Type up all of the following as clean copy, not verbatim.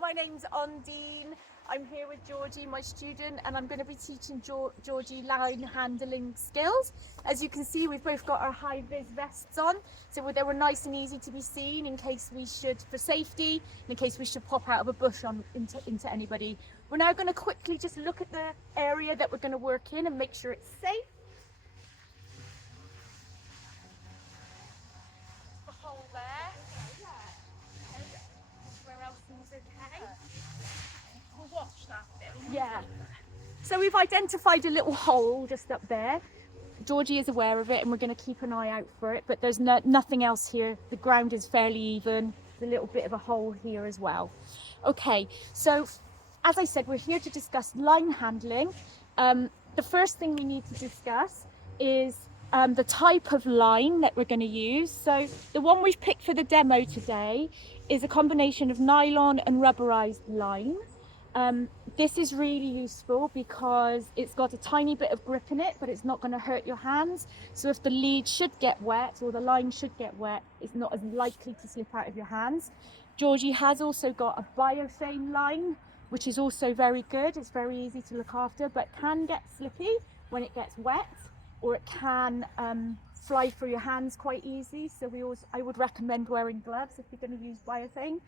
my name's Ondine. I'm here with Georgie, my student, and I'm going to be teaching Georgie line handling skills. As you can see, we've both got our high-vis vests on, so they were nice and easy to be seen in case we should, for safety, in case we should pop out of a bush into anybody. We're now going to quickly just look at the area that we're going to work in and make sure it's safe. The hole there. Where else seems okay? We'll watch that bit. Yeah. So we've identified a little hole just up there. Georgie is aware of it and we're going to keep an eye out for it, but there's nothing else here. The ground is fairly even. There's a little bit of a hole here as well. Okay, so as I said, we're here to discuss line handling. The first thing we need to discuss is the type of line that we're going to use. So the one we've picked for the demo today is a combination of nylon and rubberized line. This is really useful because it's got a tiny bit of grip in it, but it's not going to hurt your hands. So if the lead should get wet or the line should get wet, it's not as likely to slip out of your hands. Georgie has also got a Biofane line, which is also very good. It's very easy to look after, but can get slippy when it gets wet, or it can fly through your hands quite easy. So I would recommend wearing gloves if you're going to use Biofane.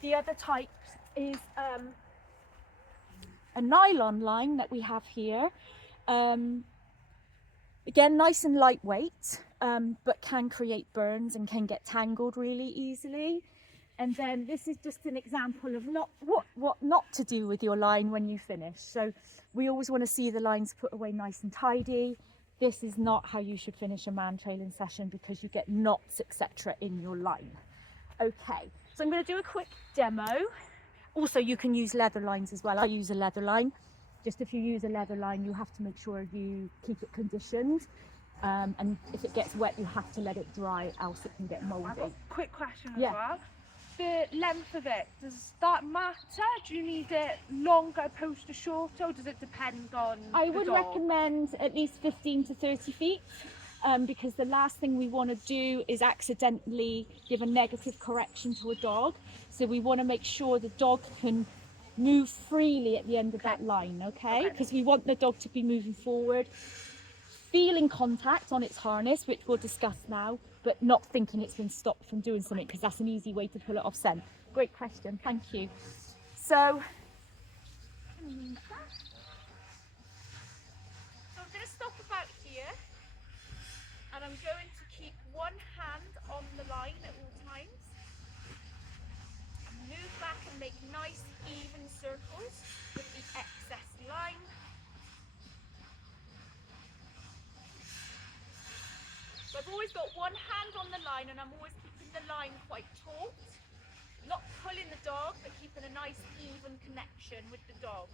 The other type is a nylon line that we have here. Again, nice and lightweight, but can create burns and can get tangled really easily. And then this is just an example of what not to do with your line when you finish. So we always want to see the lines put away nice and tidy. This is not how you should finish a man trailing session because you get knots, etc. in your line. Okay, so I'm going to do a quick demo. Also, you can use leather lines as well. I use a leather line. Just if you use a leather line, you have to make sure you keep it conditioned. And if it gets wet, you have to let it dry, else it can get mouldy. I've got a quick question as Yeah. well. The length of it, does that matter? Do you need it longer opposed to shorter, or does it depend on I the would dog? recommend at least 15 to 30 feet. Because the last thing we want to do is accidentally give a negative correction to a dog. So we want to make sure the dog can move freely at the end of that line, okay? Because we want the dog to be moving forward, feeling contact on its harness, which we'll discuss now, but not thinking it's been stopped from doing something, because that's an easy way to pull it off scent. Great question, thank you. So I'm going to stop about here. And I'm going to keep one hand on the line at all times. Move back and make nice even circles with the excess line. So I've always got one hand on the line and I'm always keeping the line quite taut. Not pulling the dog, but keeping a nice even connection with the dog.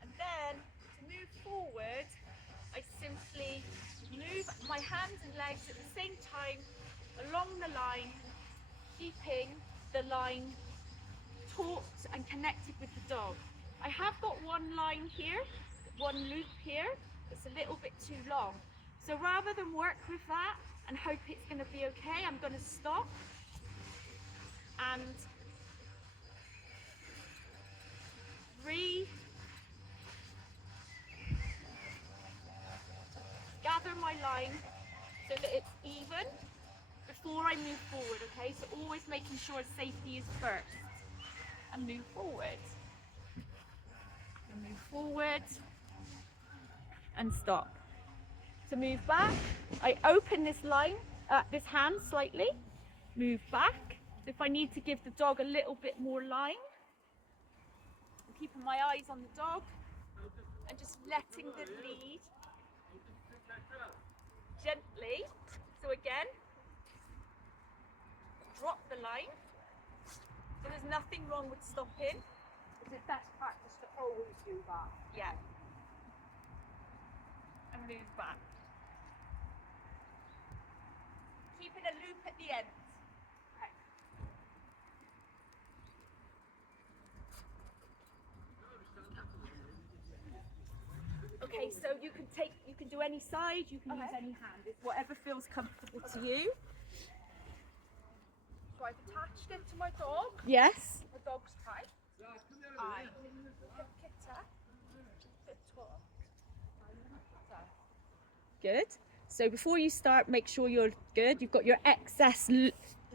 And then to move forward, I simply move my hands and legs at the same time along the line, keeping the line taut and connected with the dog. I have got one line here, one loop here, that's a little bit too long. So rather than work with that and hope it's going to be okay, I'm going to stop and gather my line so that it's even before I move forward, okay? So always making sure safety is first. And move forward. And move forward. And stop. To move back, I open this line, this hand slightly, move back. If I need to give the dog a little bit more line, I'm keeping my eyes on the dog and just letting the lead gently. So again, drop the line. So there's nothing wrong with stopping. Is it best practice to always do that? Yeah. And move back. Keeping a loop at the end. Okay, so you can do any side, you can use any hand. It's whatever feels comfortable to you. So I've attached it to my dog. Yes. The dog's Aye. Bit tall. Good. So before you start, make sure you're good. You've got your excess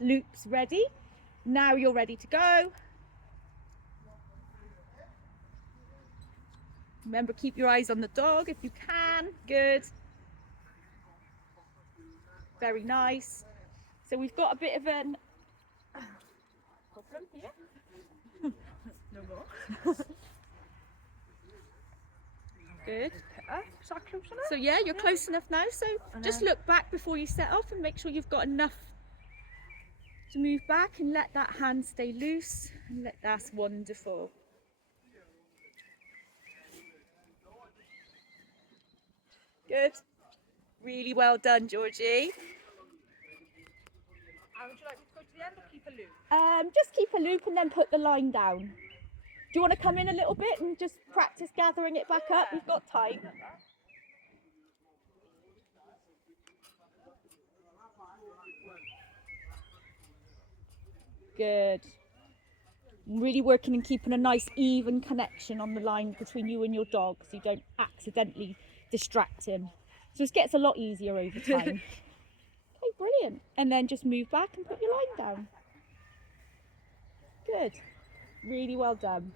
loops ready. Now you're ready to go. Remember, keep your eyes on the dog if you can. Good. Very nice. So we've got a bit of an problem here. No more. Good. Is that close enough? So yeah, you're close enough now. So just look back before you set off and make sure you've got enough to move back and let that hand stay loose. And that's wonderful. Good. Really well done, Georgie. And would you like me to go to the end or keep a loop? Just keep a loop and then put the line down. Do you want to come in a little bit and just practice gathering it back up? We've got time. Good. Really working and keeping a nice even connection on the line between you and your dog so you don't accidentally distract him. So this gets a lot easier over time. Okay, brilliant. And then just move back and put your line down. Good. Really well done.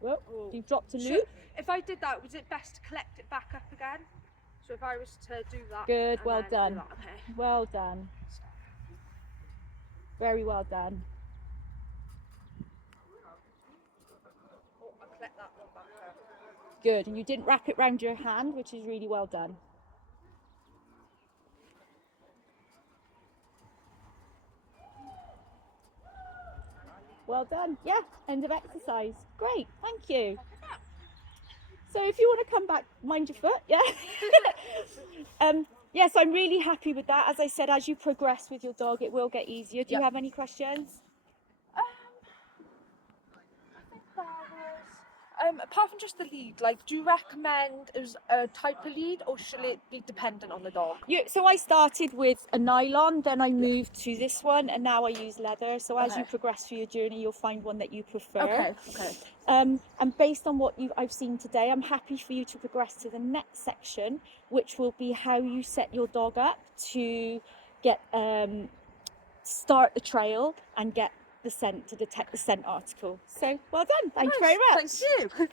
Well, you've dropped a loop. If I did that, was it best to collect it back up again? So if I was to do that. Good, and well then do done. that, okay. Well done. Very well done. Oh, I'll collect that one back up. Good. And you didn't wrap it round your hand, which is really well done. Well done. Yeah, end of exercise. Great, thank you. So if you want to come back, mind your foot, yeah? Yes, I'm really happy with that. As I said, as you progress with your dog, it will get easier. Do you have any questions? I think that was. Apart from just the lead, like, do you recommend is a type of lead or should it be dependent on the dog? So I started with a nylon, then I moved to this one, and now I use leather. So as you Okay. progress through your journey, you'll find one that you prefer. Okay. And based on what I've seen today, I'm happy for you to progress to the next section, which will be how you set your dog up to get start the trail and get the scent, to detect the scent article. So well done. Thank you very much. Thank you.